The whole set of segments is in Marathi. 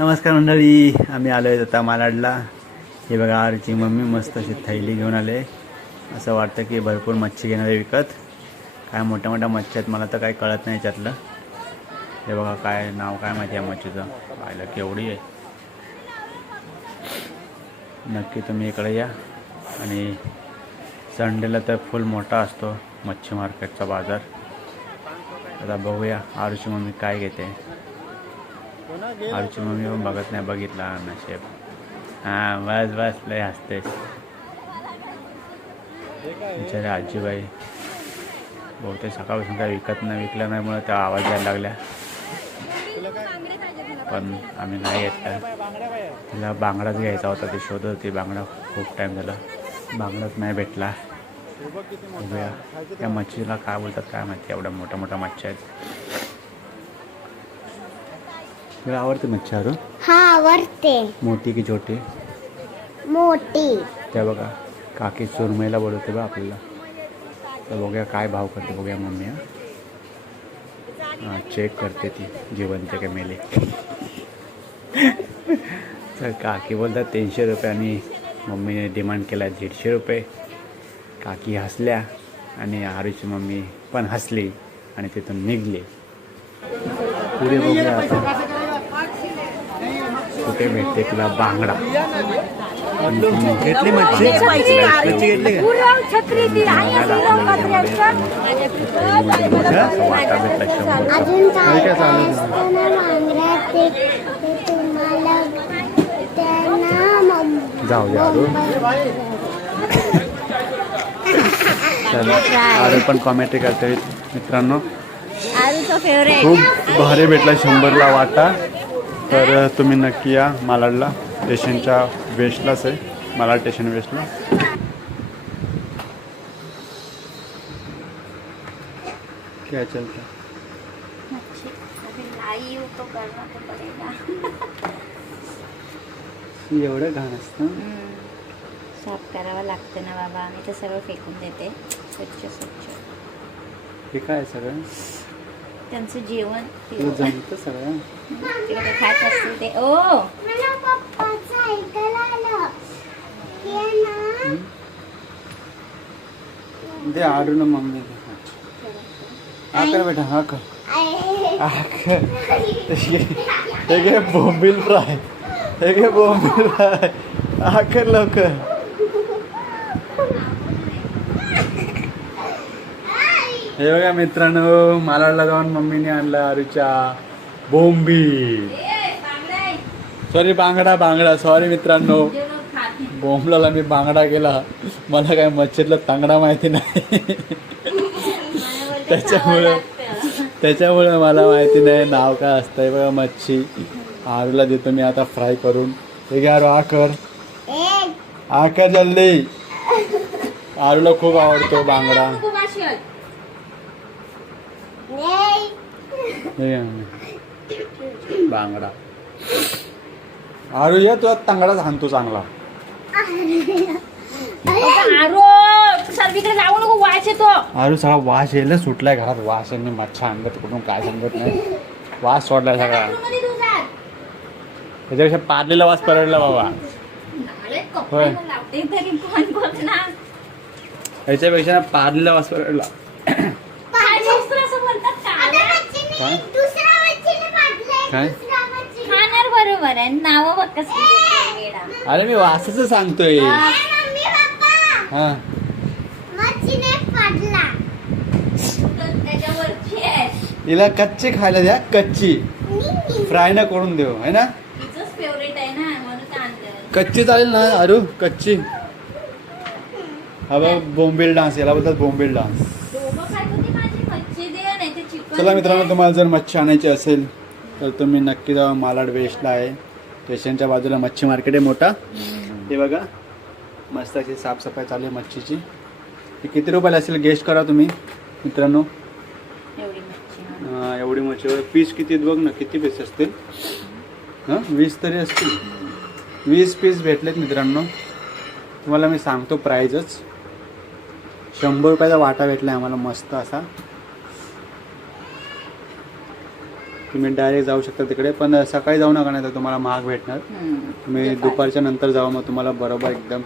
नमस्कार मंडळी आम्ही आलो आहे आता मालाडला. हे बघा आरची मम्मी मस्त अशी थैली घेऊन आले. असं वाटतं की भरपूर मच्छी घेणार आहे विकत. काय मोठ्या मोठ्या मच्छी आहेत मला तर काही कळत नाही याच्यातलं. हे बघा काय नाव काय माहिती आहे मच्छीचं. पाहिलं केवढी आहे. नक्की तुम्ही इकडे या. आणि संडेला तर फुल मोठा असतो मच्छी मार्केटचा बाजार. आता बघूया आरुची मम्मी काय घेते. आमची मम्मी पण बघत नाही बघितला नशेब. हां बस बस लय हसते बिचारे आजीबाई. बहुतेक सकाळपासून काय विकत नाही विकलं नाही मुळे त्या आवाज यायला लागल्या. पण आम्ही नाही येत काय तिला बांगडाच घ्यायचा होता ती शोधत होती. बांगडा खूप टाईम झाला. बांगडाच नाही भेटला. बघूया. त्या मच्छीला काय बोलतात काय माहिती? एवढ्या मोठ्या मोठ्या मच्छी आहेत. तुला आवडते मच्छी अरू हा आवडते. मोठी की छोटी? मोठी त्या बघा काकी सुरमईला बोलवते बा आपल्याला. तर बघूया काय भाव करते बघूया मम्मी हा. चेक करते ती जिवंत का मेले. तर काकी बोलतात तीनशे रुपये आणि मम्मीने डिमांड केला दीडशे रुपये. काकी हसल्या आणि आरुची मम्मी पण हसली आणि तिथून निघली. पुढे बघूया आता कुठे भेटते तुला? बांगडा. घेतली मच्छी? जाऊ अरू पण कॉमेंट्री करते मित्रांनो. आरूचा फेवरेट खूप भारी भेटला शंभरला वाटा. तर तुम्ही नक्की या मालाडला. स्टेशनच्या वेस्टलाच आहे मालाड स्टेशन वेस्टला. क्या चलता? एवढं घाण असतं? साफ करावं लागतं ना बाबा. मी तर सर्व फेकून देते. स्वच्छ स्वच्छ. हे काय सगळं? त्यांचं जेवण ते- सगळं. खात असतील ते. ओ! दे आडू ना. मम्मी हा कर बेटा हा कर. हा कर. हे घे बोंबील फ्राय. हे घे बोंबील फ्राय. हा कर लवकर. हे बघा मित्रांनो मालाडला जाऊन मम्मीने आणला आरूच्या बोंबी. सॉरी बांगडा बांगडा. सॉरी मित्रांनो. बोंबलाला मी बांगडा केला. मला काय मच्छीतला तांगडा माहिती नाही. त्याच्यामुळं त्याच्यामुळे मला माहिती नाही नाव काय असतंय बघा मच्छी. आरूला देतो मी आता फ्राय करून. हे घ्या आरू हा कर एक, हा कर जल्दी. आरूला खूप आवडतो बांगडा. बांगडा. आरू ये तुला तांगडाच हाणतो चांगला. आरो सर्वीकडे जाऊ नको वाच येतो. आरू सगळा वास यायला सुटलाय घरात. वास यांनी मच्छा अंगत कुठून काय सांगत नाही. वास सोडलाय सगळा. त्याच्यापेक्षा पारलेला वास परवडला बाबा. बघणार याच्यापेक्षा ना पारलेला वास परवडला काय मस्त असं बोलतात का आता मच्छीने काय? दुसरा मच्छीने पाडलंय. काय? खाणार बरोबर आहे. नाव बघ कसं वेडा अरे मी वासाच सांगतोय. हा. तिला कच्ची खायला द्या कच्ची. नी- फ्राय ना करून देऊ है ना? कच्ची चालेल ना अरू? कच्ची. हा बघ बोंबील डान्स याला बोलतात बोंबील डान्स. दोघं खात होती माझी मच्छी दे नाही ते चिकन चला मित्रांनो तुम्हाला जर मच्छी आणायची असेल तर तुम्ही नक्की जावा मालाड वेस्टला आहे. स्टेशनच्या बाजूला मच्छी मार्केट आहे मोठा. हे बघा. मस्त अशी साफसफाई चालू आहे मच्छीची. ही किती रुपयाला असेल गेस्ट करा तुम्ही मित्रांनो? एवढी मच्छी अं, एवढी मच्छी. पीस किती बघ ना किती पीस असतील? हां वीस तरी असतील. वीस पीस भेटलेत मित्रांनो. तुम्हाला मी सांगतो प्राईजच शंभर रुपयाचा वाटा भेटला आम्हाला मस्त असा. तुम्ही डायरेक्ट जाऊ शकता तिकडे पण सकाळी जाऊ नका नाही तर तुम्हाला महाग भेटणार. तुम्ही दुपारच्या नंतर जावा मग तुम्हाला बरोबर एकदम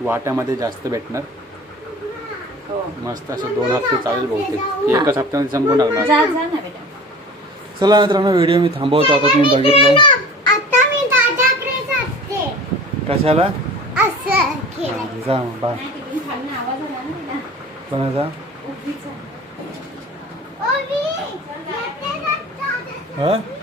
वाट्यामध्ये जास्त भेटणार. हो. मस्त असं दोन हप्ते चालेल बहुतेक. एकच हप्त्यामध्ये संपून बेटा. चला मित्रांनो व्हिडिओ मी थांबवतो आता तुम्ही बघितलं. कशाला? जा बाय. कोणाचा? Huh?